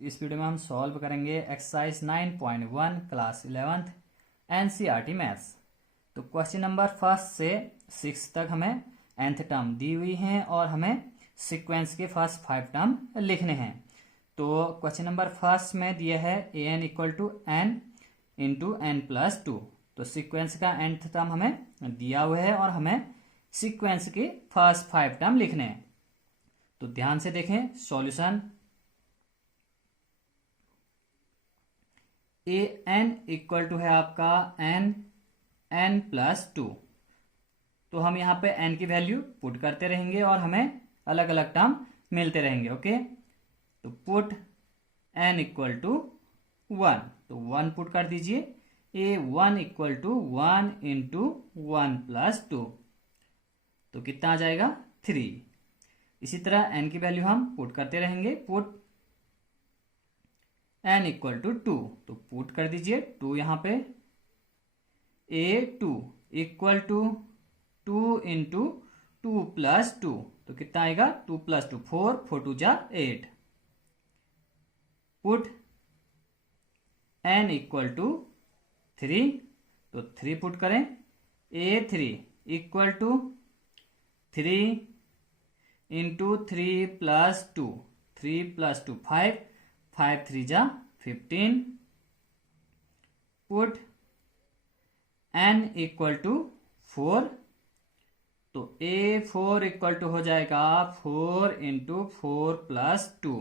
इस वीडियो में हम सॉल्व करेंगे exercise 9.1 class 11th NCERT maths. तो क्वेश्चन नंबर फर्स्ट से 6 तक हमें nth टर्म दी हुई हैं और हमें सीक्वेंस के फर्स्ट 5 टर्म लिखने हैं। तो क्वेश्चन नंबर फर्स्ट में दिया है an equal to n into n plus 2। तो सीक्वेंस का nth टर्म हमें दिया हुआ है और हमें सीक्वेंस के फर्स्ट 5 टर्म लिखने हैं। तो ध्यान से देखें solution. A N equal to है आपका n प्लस 2। तो हम यहाँ पे n की वैल्यू पुट करते रहेंगे और हमें अलग अलग टर्म मिलते रहेंगे। ओके, तो पुट n इक्वल टू 1, तो 1 पुट कर दीजिए। a1 equal to 1 into 1 plus 2, तो कितना आ जाएगा 3। इसी तरह n की वैल्यू हम पुट करते रहेंगे। पुट n इक्वल टू 2, तो पुट कर दीजिए 2 यहाँ पे। a2 equal to 2 into 2 plus 2, तो कितना आएगा 2 प्लस 2 4, 4 2 जा 8। पुट n इक्वल टू 3, तो 3 पुट करें। a3 equal to 3 into 3 plus 2, 3 plus 2 5, 5 3 जा 15। पुट n इक्वल टू 4, तो a4 इक्वल टू हो जाएगा 4 इंटू 4 प्लस 2,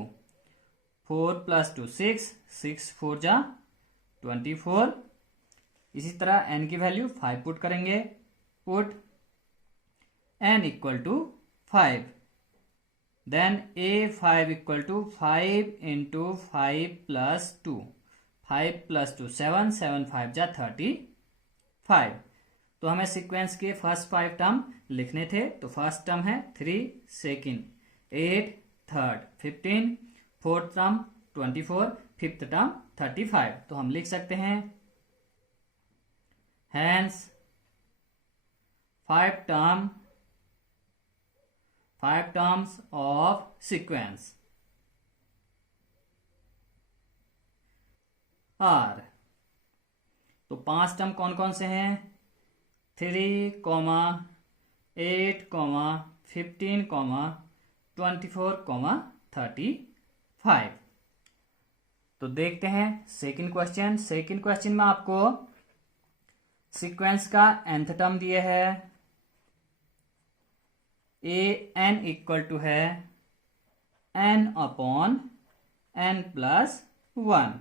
4 प्लस 2 6, 6 4 जा 24। इसी तरह n की वैल्यू 5 पुट करेंगे। Put n equal to 5, then a5 equal to 5 into 5 plus 2, 5 plus 2 7, 7 5 जा 35। तो हमें सीक्वेंस के फर्स्ट 5 टर्म लिखने थे। तो फर्स्ट टर्म है 3, second 8, third 15, fourth term 24, fifth term 35। तो हम लिख सकते हैं hence 5 terms of sequence are. तो 5 टर्म कौन कौन से हैं? 3, 8, 15, 24, 35। तो देखते हैं सेकंड क्वेश्चन। सेकंड क्वेश्चन में आपको सीक्वेंस का nth टर्म दिए है। an इक्वल टू है n अपॉन n प्लस 1।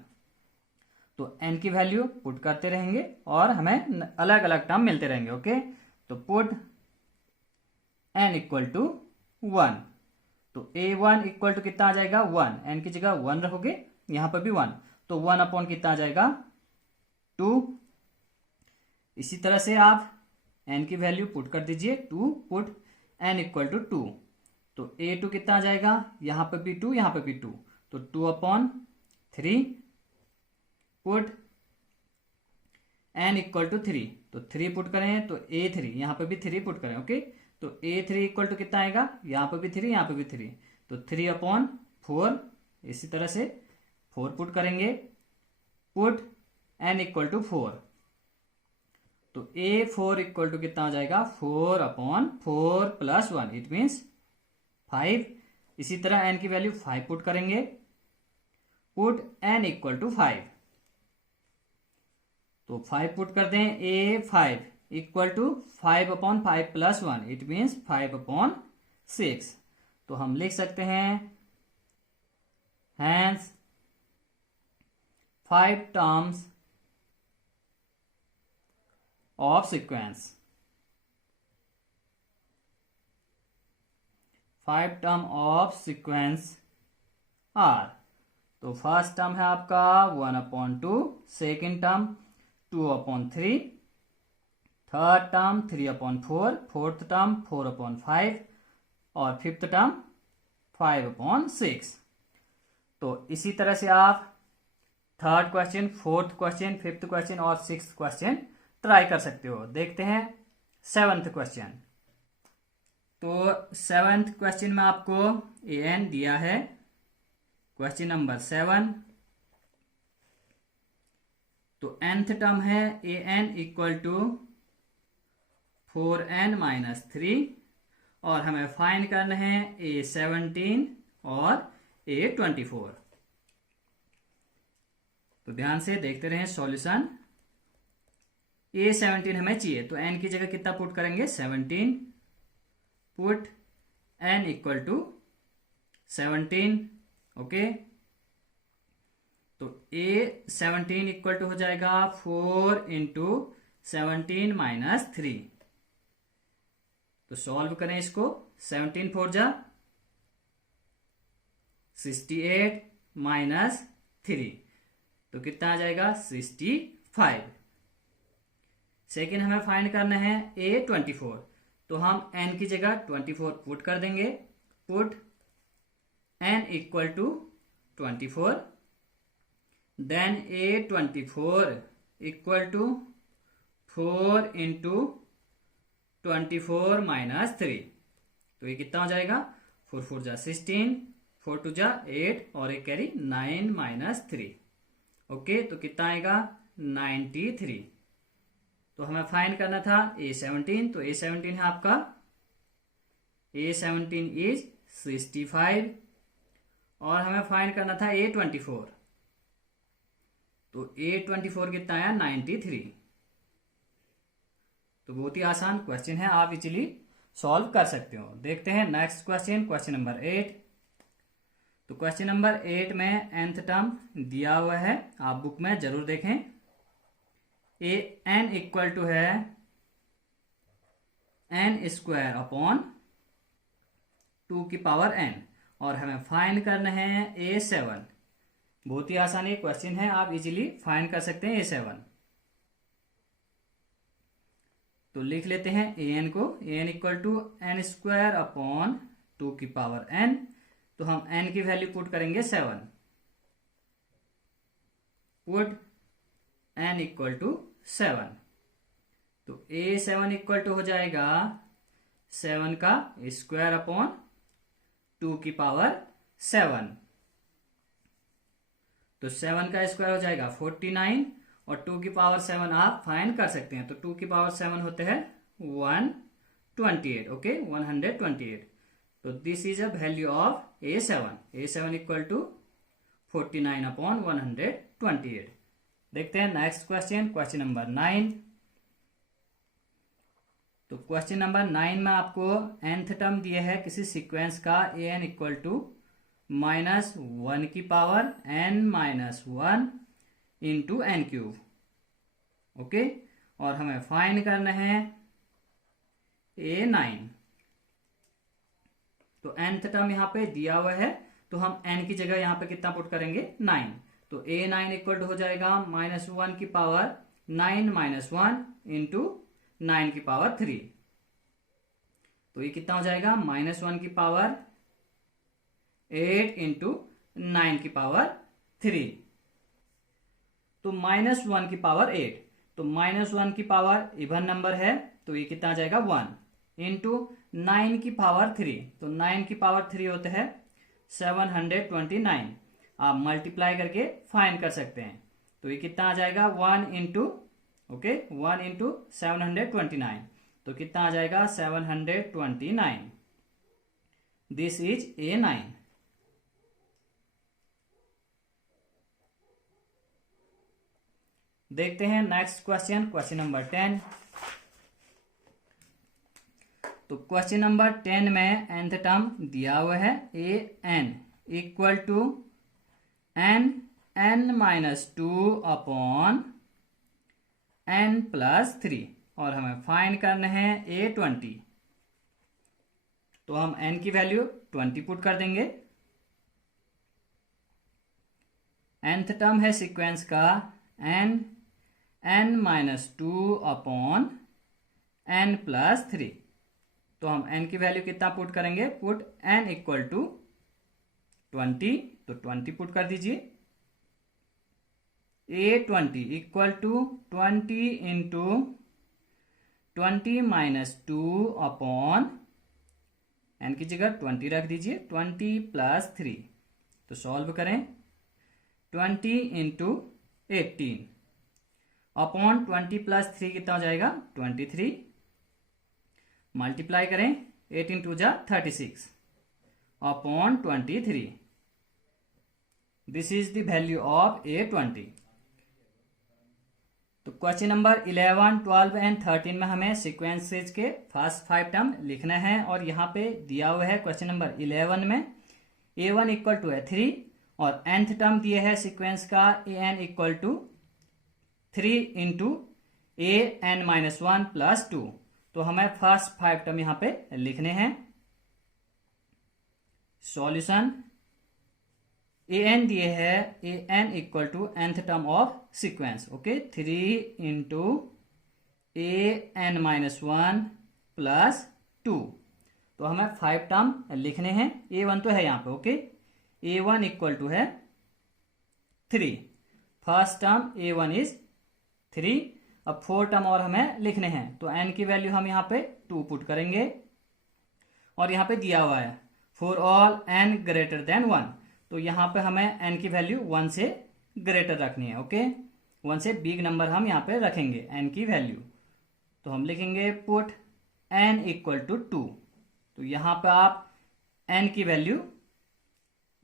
तो n की वैल्यू पुट करते रहेंगे और हमें अलग अलग टर्म मिलते रहेंगे। ओके, तो पुट n इक्वल टू 1, तो a1 इक्वल टू कितना आ जाएगा 1, n की जगह 1 रखोगे, यहां पर भी 1, तो 1 अपॉन कितना आ जाएगा 2। इसी तरह से आप n की वैल्यू पुट कर दीजिए 2, पुट n इक्वल टू 2, तो a2 कितना आ जाएगा, यहां पर भी 2, यहां पर भी 2, तो 2 upon 3। Put n equal to 3, तो 3 पुट करें तो a3, यहां पर भी 3 पुट करें। ओके, तो a3 इक्वल टू कितना आएगा, यहां पर भी 3, यहां पर भी 3, तो 3 अपॉन 4। इसी तरह से 4 पुट करेंगे। पुट n इक्वल टू 4, तो a4 इक्वल टू कितना आ जाएगा 4 अपॉन 4 प्लस 1, इट मीन्स 5। इसी तरह n की वैल्यू 5 पुट करेंगे। पुट n इक्वल टू 5, तो 5 पुट कर दें। a5 equal to 5 upon 5 plus 1, it means 5 upon 6। तो हम लिख सकते हैं hence 5 terms of sequence. 5 term of sequence are. तो फर्स्ट टर्म है आपका 1 upon 2, second term 2 upon 3, third term 3 upon 4, fourth term 4 upon 5 और फिफ्थ टर्म 5 अपॉन 6। तो इसी तरह से आप third question, fourth question, fifth question और सिक्स्थ क्वेश्चन ट्राई कर सकते हो। देखते हैं सेवंथ क्वेश्चन। तो सेवंथ क्वेश्चन में आपको an दिया है क्वेश्चन नंबर 7। तो nth टर्म है an इक्वल टू 4n-3 और हमें फाइंड करना है a17 और a24। तो ध्यान से देखते रहें सॉल्यूशन। a17 हमें चाहिए तो n की जगह कितना पुट करेंगे 17, put n equal to 17। Okay, तो a17 इक्वल टू हो जाएगा 4 इंटू 17-3। तो सॉल्व करें इसको। 17 4 जा 68 -3 तो कितना आ जाएगा 65। सेकेंड हमें फाइंड करना है a24। तो हम n की जगह 24 पुट कर देंगे। Put n equal to 24, then a24 equal to 4 into 24 -3। तो ये कितना हो जाएगा 4 4 जा 16, 4 2 जा 8 और एक कैरी 9 -3। ओके, तो कितना आएगा 93। तो हमें फाइंड करना था a17। तो a17 है आपका a17 इज 65 और हमें फाइंड करना था a24। तो a24 कितना आया 93। तो बहुत ही आसान क्वेश्चन है, आप इजीली सॉल्व कर सकते हो। देखते हैं नेक्स्ट क्वेश्चन, क्वेश्चन नंबर 8। तो क्वेश्चन नंबर 8 में nth टर्म दिया हुआ है, आप बुक में जरूर देखें। n इक्वल टू है n² अपॉन 2 की पावर n और हमें फाइंड करना है a7। बहुत ही आसान ये क्वेश्चन है, आप इजीली फाइंड कर सकते हैं a7। तो लिख लेते हैं an को। an equal to n² upon 2 की पावर n। तो हम n की वैल्यू पुट करेंगे 7। Put n equal to 7। तो a7 इक्वल टू हो जाएगा 7 का स्क्वायर अपॉन 2 की पावर 7। तो 7 का स्क्वायर हो जाएगा 49 और 2 की पावर 7 आप फाइंड कर सकते हैं। तो 2 की पावर 7 होते हैं 128। ओके, 128। तो this is a value of a7। a7 equal to 49 upon 128। देखते हैं नेक्स्ट क्वेश्चन, क्वेश्चन नंबर 9। तो क्वेश्चन नंबर 9 में आपको nth टर्म दिया है किसी सीक्वेंस का an इक्वल टू -1 की power n-1 into n³। Okay, और हमें फाइंड करना है a9। तो nth टर्म यहां पे दिया हुआ है तो हम n की जगह यहां पे कितना पुट करेंगे 9। तो a9 इक्वल टू हो जाएगा -1 की पावर 9-1 इंटू 9 की पावर 3। तो ये कितना हो जाएगा -1 की पावर 8 इंटू 9 की पावर 3। तो -1 की पावर 8, तो -1 की पावर इवन नंबर है तो ये कितना आ जाएगा 1 इंटू 9 की पावर 3। तो 9 की पावर 3 होते हैं 729। आप मल्टीप्लाई करके फाइंड कर सकते हैं। तो ये कितना आ जाएगा 1 इंटू 729। तो कितना आ जाएगा 729। This is a9। देखते हैं नेक्स्ट क्वेश्चन, क्वेश्चन नंबर 10। तो क्वेश्चन नंबर 10 में nth टर्म दिया हुआ है an equal to n-2 upon n+3 और हमें फाइंड करना है a20। तो हम n की वैल्यू 20 पुट कर देंगे। nth टर्म है सीक्वेंस का n-2 अपॉन n+3। तो हम n की वैल्यू कितना पुट करेंगे, पुट n इक्वल टू 20। तो 20 पुट कर दीजिए। a20 equal to 20 into 20-2 upon n की जगह 20 रख दीजिए 20+3। तो सॉल्व करें। 20 इंटू 18 अपॉन 20 प्लस 3 कितना हो जाएगा 23। मल्टीप्लाई करें 18 टू जा 36 upon 23। This is the value of A20। तो क्वेश्चन नंबर 11, 12 एंड 13 में हमें सीक्वेंसेज के फर्स्ट 5 टर्म लिखना है और यहाँ पे दिया हुआ है क्वेश्चन नंबर 11 में A1 इक्वल टू है 3 और nth टर्म दिया है सीक्वेंस का AN equal to 3 into AN-1 plus 2। तो हमें फर्स्ट 5 टर्म यहाँ पे लिखने हैं। सॉल्यूशन AN दिए है AN equal to nth term of sequence, okay 3 into AN-1 plus 2। तो हमें 5 टर्म लिखने हैं। A1 तो है यहाँ पे, ओके A1 इक्वल टू है 3। First term A1 is 3। अब 4 टर्म और हमें लिखने हैं तो n की वैल्यू हम यहाँ पे 2 पुट करेंगे और यहाँ पे दिया हुआ है for all n greater then 1। तो यहाँ पे हमें n की वैल्यू 1 से ग्रेटर रखनी है, ओके 1 से बिग नंबर हम यहाँ पे रखेंगे n की वैल्यू। तो हम लिखेंगे पुट n इक्वल टू 2। तो यहाँ पे आप n की वैल्यू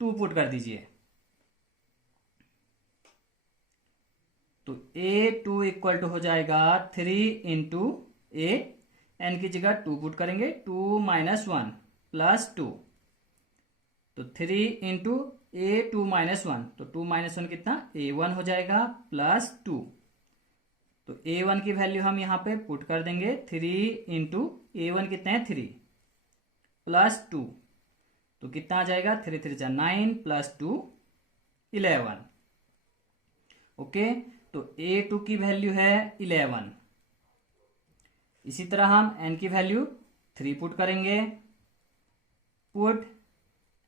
2 पुट कर दीजिए। तो A2 इक्वल टू हो जाएगा 3 इंटू A, n की जगह 2 पुट करेंगे 2 माइनस 1 प्लस 2। तो 3 इंटू A2 माइनस 1, तो 2 माइनस 1 कितना A1 हो जाएगा प्लस 2। तो A1 की वैल्यू हम यहाँ पे पुट कर देंगे 3 इंटू A1 कितना है 3 प्लस 2। तो कितना आ जाएगा 3 3 जा 9 प्लस 2 11, ओके। तो A2 की वैल्यू है 11। इसी तरह हम n की वैल्यू 3 पुट करेंगे। Put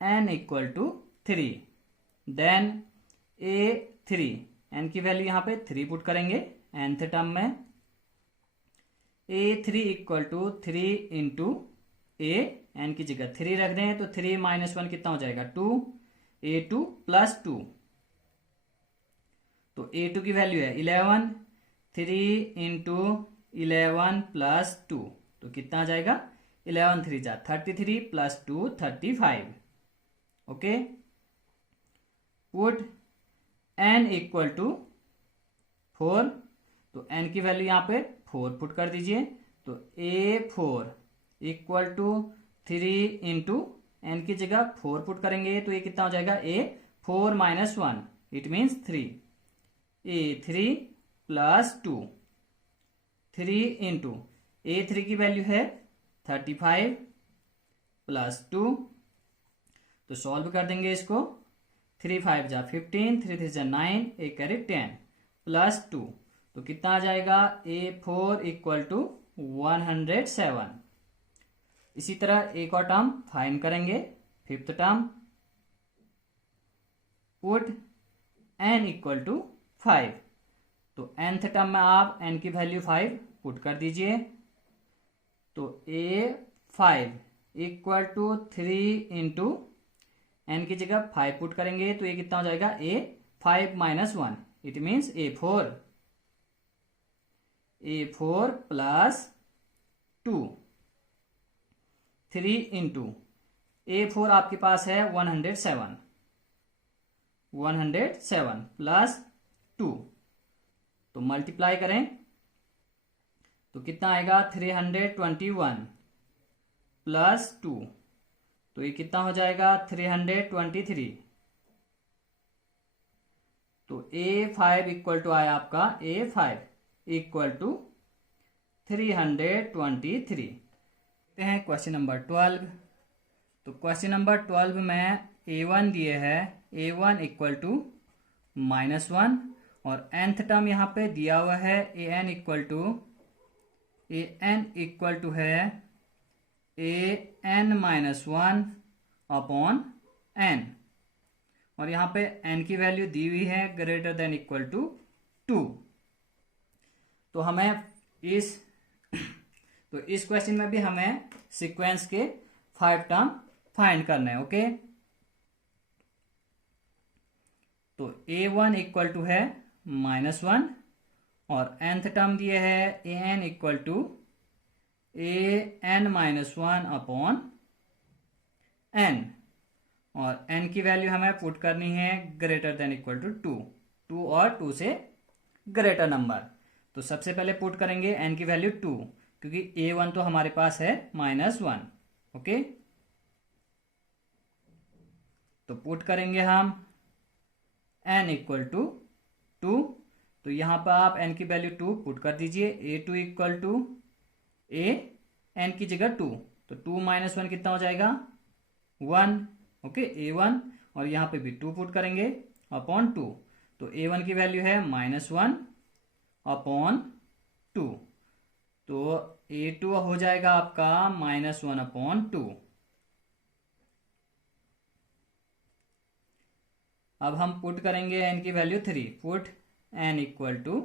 n equal to 3 then A3, n की वैल्यू यहाँ पे 3 पुट करेंगे nth टर्म में। A3 इक्वल टू 3 इंटू A, n की जगह 3 रख दें तो 3 माइनस 1 कितना हो जाएगा 2, A2 प्लस 2। तो A2 की वैल्यू है 11, 3 इंटू 11 प्लस 2। तो कितना आ जाएगा 11 3 जा 33 plus 2 35, okay. Put n equal to 4। तो n की वैल्यू यहाँ पे 4 पुट कर दीजिए। तो A4 equal to 3 into n की जगह 4 पुट करेंगे तो ये कितना हो जाएगा A4 minus 1, it means 3। A3 plus 2, 3 into A3 की वैल्यू है 35 प्लस 2। तो सॉल्व कर देंगे इसको। 3 5 जा 15, 3 3 जा 9, एक कैरी 10 प्लस 2। तो कितना आ जाएगा A4 इक्वल टू 107। इसी तरह एक और टर्म फाइंड करेंगे, 5th term. Put n equal to 5। तो nth टर्म में आप n की वैल्यू 5 पुट कर दीजिए। तो A5 equal to 3 into n की जगह 5 पुट करेंगे तो ये कितना हो जाएगा A5 minus 1, it means A4 plus 2। 3 into A4 आपके पास है 107 प्लस 2। तो मल्टीप्लाई करें तो कितना आएगा 321 प्लस 2। तो ये कितना हो जाएगा 323। तो A5 इक्वल टू आया आपका A5 इक्वल टू 323। देखते हैं क्वेश्चन नंबर 12। तो क्वेश्चन नंबर 12 में A1 दिए है A1 इक्वल टू -1 और nth टर्म यहाँ पे दिया हुआ है AN इक्वल टू है AN-1 अपॉन n और यहाँ पे n की वैल्यू दी हुई है ग्रेटर देन इक्वल टू 2। तो हमें इस क्वेश्चन में भी हमें सीक्वेंस के 5 टर्म फाइंड करने हैं, ओके। तो a1 इक्वल टू है -1 और nth टर्म दिए है an equal to an-1 upon n, और n की वैल्यू हमें पुट करनी है ग्रेटर देन इक्वल टू 2 और 2 से ग्रेटर नंबर। तो सबसे पहले पुट करेंगे n की वैल्यू 2, क्योंकि a1 तो हमारे पास है -1। ओके, तो पुट करेंगे हम n इक्वल टू 2। तो यहां पर आप n की वैल्यू 2 पुट कर दीजिए। a2 इक्वल टू n की जगह 2, तो 2 - 1 कितना हो जाएगा 1। ओके, a1 और यहां पे भी 2 पुट करेंगे अपॉन 2, तो a1 की वैल्यू है -1 अपॉन 2, तो a2 हो जाएगा आपका -1 अपॉन 2। अब हम पुट करेंगे n की value 3, put n equal to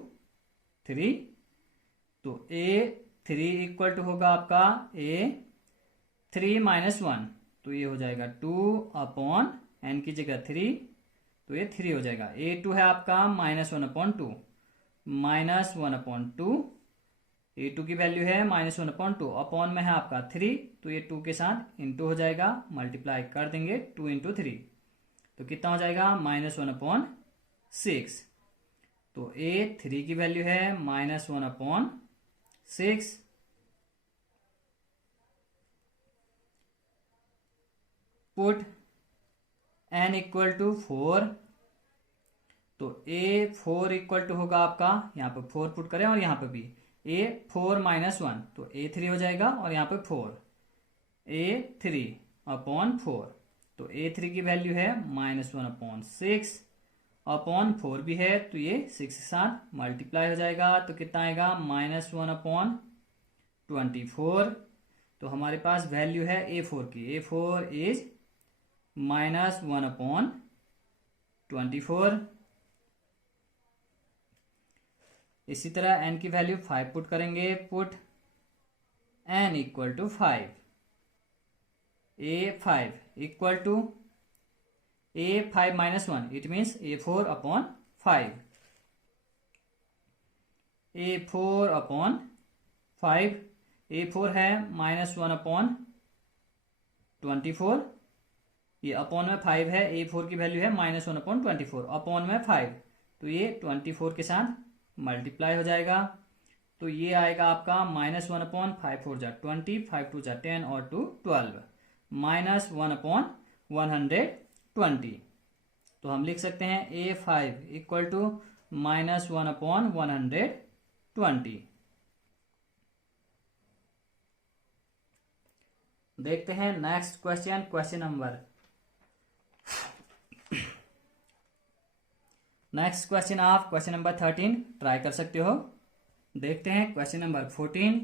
3, तो a3 इक्वल टू होगा आपका a3 - 1, तो ये हो जाएगा 2 अपॉन n की जगह 3, तो ये 3 हो जाएगा। a2 है आपका -1 अपॉन 2, -1 अपॉन 2, a2 की वैल्यू है -1 अपॉन 2, अपॉन में है आपका 3, तो ये 2 के साथ इंटू हो जाएगा, मल्टीप्लाई कर देंगे 2 × 3, तो कितना हो जाएगा -1 अपॉन 6। तो a3 की वैल्यू है -1 upon 6। Put n equal to 4, तो a4 इक्वल टू होगा आपका, यहाँ पे 4 पुट करें और यहाँ पे भी a4 - 1, तो a3 हो जाएगा और यहाँ पे 4, a3 अपॉन 4, तो a3 की वैल्यू है -1 अपॉन 6 अपॉन 4 भी है, तो ये 6 के साथ मल्टीप्लाई हो जाएगा, तो कितना आएगा -1 अपॉन 24। तो हमारे पास वैल्यू है a4 की, a4 इज -1 अपॉन 24। इसी तरह n की वैल्यू 5 पुट करेंगे, put n equal to 5, a5 equal to a5 - 1, it means a4 upon 5, a4 upon 5, a4 है -1 अपॉन 24, ये अपॉन में 5 है, a4 की वैल्यू है -1 अपॉन 24 अपॉन में 5, तो ये 24 के साथ मल्टीप्लाई हो जाएगा, तो ये आएगा आपका -1 अपॉन 5 4 जा 20, 5 2 जा 10 और 2 12, -1 अपॉन 120। तो हम लिख सकते हैं a5 इक्वल टू -1 अपॉन 120। देखते हैं next question, question number next question आप क्वेश्चन नंबर 13 ट्राई कर सकते हो। देखते हैं question number 14।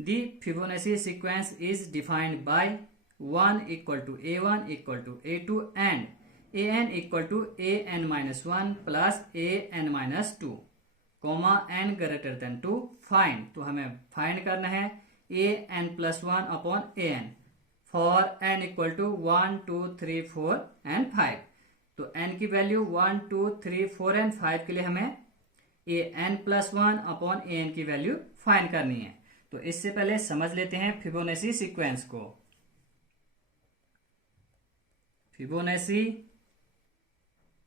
The Fibonacci sequence is defined by 1 equal to a1 equal to a2 and an equal to an-1 plus an-2 comma n greater than 2 find. तो हमें find करना है an+1 upon an for n equal to 1 2 3 4 and 5। तो n की value 1 2 3 4 and 5 के लिए हमें an+1 upon an की वैल्यू फाइंड करनी है। तो इससे पहले समझ लेते हैं फिबोनाची सीक्वेंस को। फिबोनाची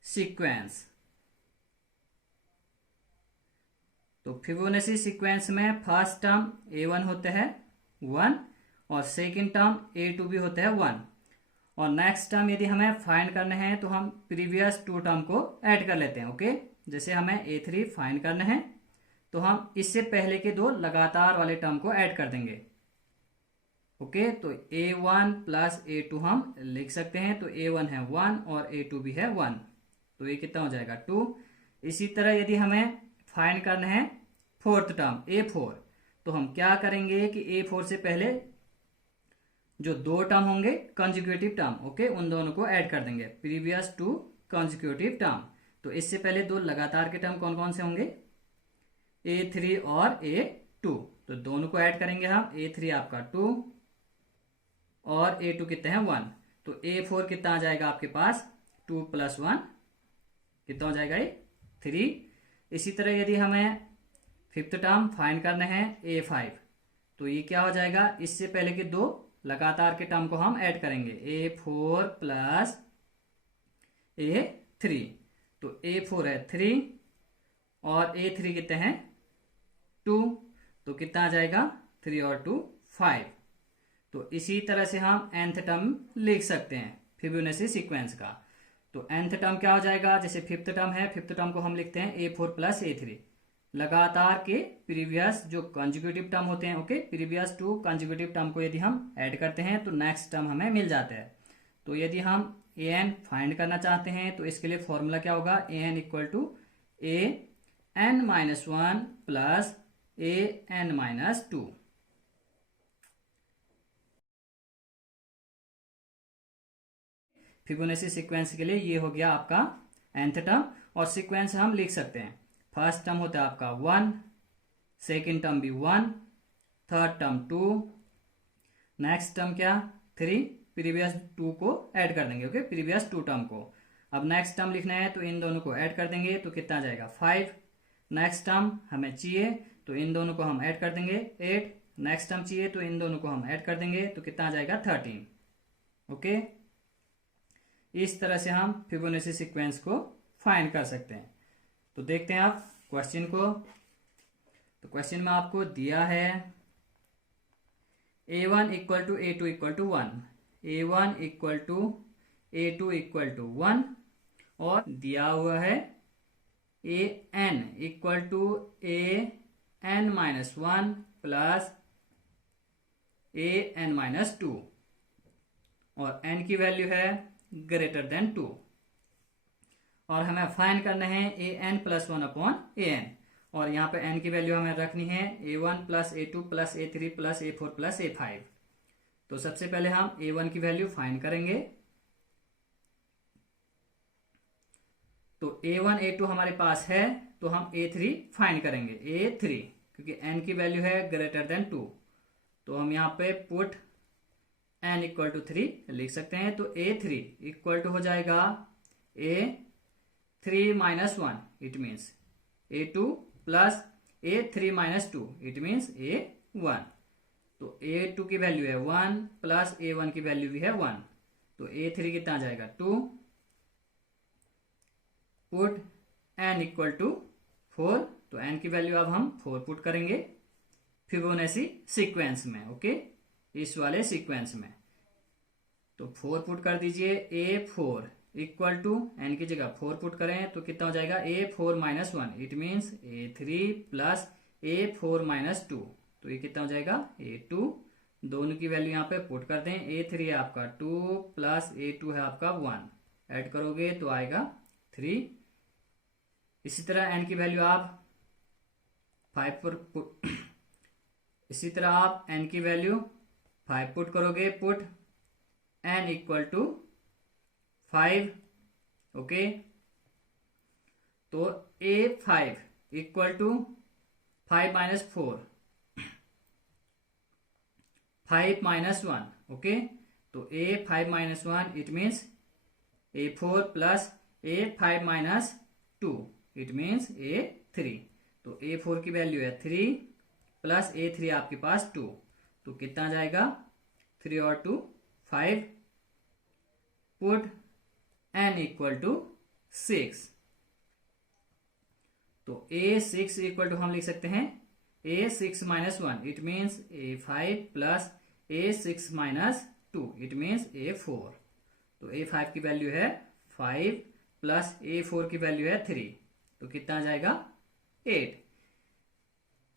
सीक्वेंस, तो फिबोनाची सीक्वेंस में फर्स्ट टर्म a1 होता है 1 और सेकंड टर्म a2 भी होता है 1, और नेक्स्ट टर्म यदि हमें फाइंड करना है तो हम प्रीवियस 2 टर्म को ऐड कर लेते हैं। ओके, जैसे हमें a3 फाइंड करना है तो हम इससे पहले के 2 लगातार वाले टर्म को ऐड कर देंगे। ओके, तो a1 प्लस a2 हम लिख सकते हैं, तो a1 है 1 और a2 भी है 1, तो ये कितना हो जाएगा 2। इसी तरह यदि हमें फाइंड करना है फोर्थ टर्म a4, तो हम क्या करेंगे कि a4 से पहले जो 2 टर्म होंगे कंजिक्यूटिव टर्म, ओके, उन दोनों को ऐड कर देंगे, प्रीवियस 2 कंजिक्यूटिव टर्म। तो इससे पहले 2 लगातार के टर्म कौन कौन से होंगे, a3 और a2, तो दोनों को ऐड करेंगे हम। a3 आपका 2 और a2 कितने हैं 1, तो a4 कितना आ जाएगा आपके पास 2 + 1 कितना हो जाएगा ये 3। इसी तरह यदि हमें फिफ्थ टर्म फाइंड करना है A5, तो ये क्या हो जाएगा, इससे पहले के दो लगातार के टर्म को हम ऐड करेंगे, A4 प्लस A3। तो A4 है 3 और A3 कितने हैं 2, तो कितना आ जाएगा 3 और 2 5। तो इसी तरह से हम nth टर्म लिख सकते हैं फिबोनाची सीक्वेंस का। तो nth टर्म क्या हो जाएगा, जैसे फिफ्थ टर्म है, फिफ्थ टर्म को हम लिखते हैं A4 प्लस A3। लगातार के प्रीवियस जो कंजुगेटिव टर्म होते हैं, okay, previous two conjugative term को यदि हम ऐड करते हैं तो नेक्स्ट टर्म हमें मिल जाता है। तो यदि हम an फाइंड करना चाहते हैं तो इसके लिए फॉर्मूला क्या होगा, an equal to an-1 plus an-2। Fibonacci sequence के लिए ये हो गया आपका nth टर्म। और सीक्वेंस हम लिख सकते हैं, फर्स्ट टर्म होता है आपका 1, सेकेंड टर्म भी 1, थर्ड टर्म 2, नेक्स्ट टर्म क्या 3, प्रीवियस 2 को ऐड कर देंगे, ओके, प्रीवियस 2 टर्म को। अब नेक्स्ट टर्म लिखना है तो इन दोनों को ऐड कर देंगे, तो कितना आ जाएगा 5। नेक्स्ट टर्म हमें चाहिए तो इन दोनों को हम ऐड कर देंगे 8। नेक्स्ट टर्म चाहिए तो इन दोनों को हम ऐड कर देंगे, तो कितना आ जाएगा 13, ओके। इस तरह से हम फिबोनाची सीक्वेंस को फाइंड कर सकते हैं। तो देखते हैं आप क्वेश्चन को। तो क्वेश्चन में आपको दिया है A1 equal to A2 equal to 1, A1 equal to A2 equal to 1, और दिया हुआ है AN equal to AN-1 plus AN-2, और n की वैल्यू है ग्रेटर देन 2, और हमें फाइंड करना है an प्लस 1 अपॉन an। और यहाँ पे n की वैल्यू हमें रखनी है A1 plus A2 plus A3 plus A4 plus A5। तो सबसे पहले हम A1 की वैल्यू फाइंड करेंगे। तो A1 A2 हमारे पास है, तो हम A3 फाइंड करेंगे, A3, क्योंकि n की वैल्यू है ग्रेटर देन 2। तो हम यहाँ पे पुट n इक्वल टू 3 लिख सकते हैं। तो A3 इक्वल टू हो जाएगा A3 minus 1, it means A2 plus A3 minus 2, it means A1। तो A2 की वैल्यू है 1 प्लस A1 की वैल्यू भी है 1, तो A3 कितना आ जाएगा 2। पुट n इक्वल टू 4, तो n की वैल्यू अब हम 4 पुट करेंगे फिबोनाची सीक्वेंस में, ओके, इस वाले सीक्वेंस में। तो 4 पुट कर दीजिए, A4 इक्वल टू n की जगह 4 पुट करें तो कितना हो जाएगा A4 minus 1, it means A3 plus A4 minus 2, तो ये कितना हो जाएगा A2। दोनों की वैल्यू यहाँ पे पुट कर दें, A3 है आपका 2 प्लस A2 है आपका 1, ऐड करोगे तो आएगा 3। इसी तरह n की वैल्यू आप 5 पर इसी तरह आप n की वैल्यू 5 पुट करोगे, put n equal to 5, okay. तो A5 equal to 5 minus 4, 5 minus 1, okay. तो A5 minus 1, it means A4 plus A5 minus 2, it means A3। तो A4 की वैल्यू है 3 प्लस A3 आपके पास 2, तो कितना आ जाएगा 3 और 2 5। Put n equal to 6। तो A6 इक्वल टू हम लिख सकते हैं A6 minus 1, it means A5 plus A6 minus 2, it means A4। तो A5 की वैल्यू है 5 प्लस A4 की वैल्यू है 3, तो कितना आ जाएगा 8।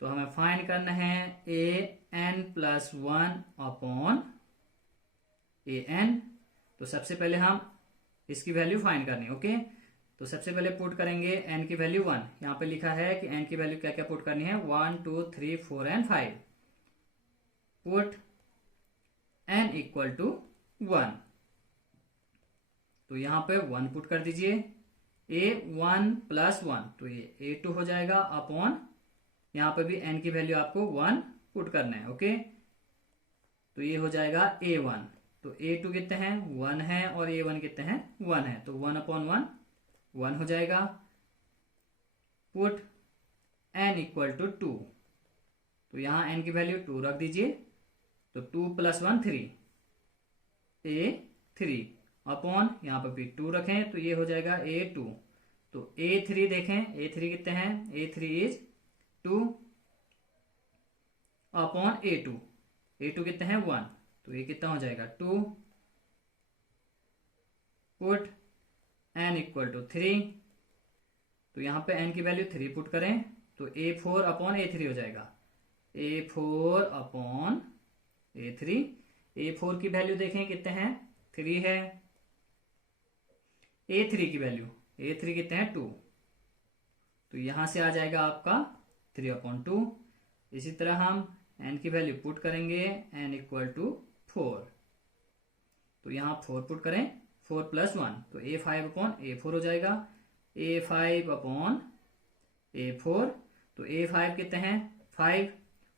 तो हमें फाइंड करना है an प्लस 1 अपॉन an। तो सबसे पहले हम इसकी वैल्यू फाइंड करनी, ओके। तो सबसे पहले पुट करेंगे n की वैल्यू 1, यहाँ पे लिखा है कि n की वैल्यू क्या क्या पुट करनी है 1 2 3 4 and 5। Put n equal to 1, तो यहाँ पे 1 पुट कर दीजिए, A1 प्लस 1, तो ये A2 हो जाएगा अपॉन, यहाँ पे भी n की वैल्यू आपको 1 पुट करना है, ओके। तो ये हो जाएगा A1। तो A2 कितने हैं 1 है और A1 कितने हैं 1 है, तो 1 अपॉन 1 1 हो जाएगा। पुट n इक्वल टू 2, तो यहाँ n की वैल्यू 2 रख दीजिए, तो 2 + 1 3, a3 अपॉन यहाँ पर भी 2 रखें तो ये हो जाएगा a2। तो a3 देखें, a3 कितने हैं, a3 इज 2 अपॉन a2 कितने हैं 1, तो ये कितना हो जाएगा 2। पुट n इक्वल टू 3, तो यहाँ पे n की वैल्यू 3 पुट करें तो a4 अपॉन a3 हो जाएगा, a4 अपॉन a3। a4 की वैल्यू देखें कितने हैं, 3 है। a3 की वैल्यू, a3 कितने हैं 2, तो यहां से आ जाएगा आपका 3/2। इसी तरह हम n की वैल्यू पुट करेंगे, n इक्वल टू 4, तो यहाँ 4 पुट करें, 4 + 1 तो a5 अपॉन a4 हो जाएगा, a5 अपॉन a4। तो a5 कितने हैं 5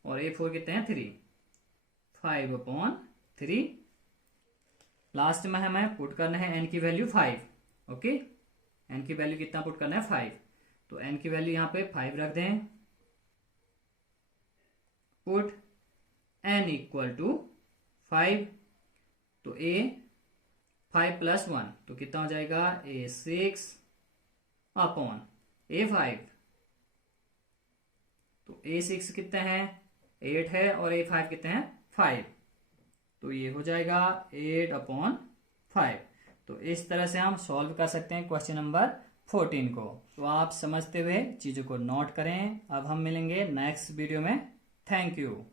और a4 कितने हैं 3, 5/3। लास्ट में हमें पुट करना है n की वैल्यू 5। ओके, n की वैल्यू कितना पुट करना है 5, तो n की वैल्यू यहाँ पे 5 रख दें। पुट n इक्वल टू 5, तो a5 + 1 तो कितना हो जाएगा a6 अपॉन a5, तो a6 कितने हैं 8 है और a5 कितने हैं 5, तो ये हो जाएगा 8/5। तो इस तरह से हम सॉल्व कर सकते हैं क्वेश्चन नंबर 14 को। तो आप समझते हुए चीज़ों को नोट करें। अब हम मिलेंगे नेक्स्ट वीडियो में। Thank you.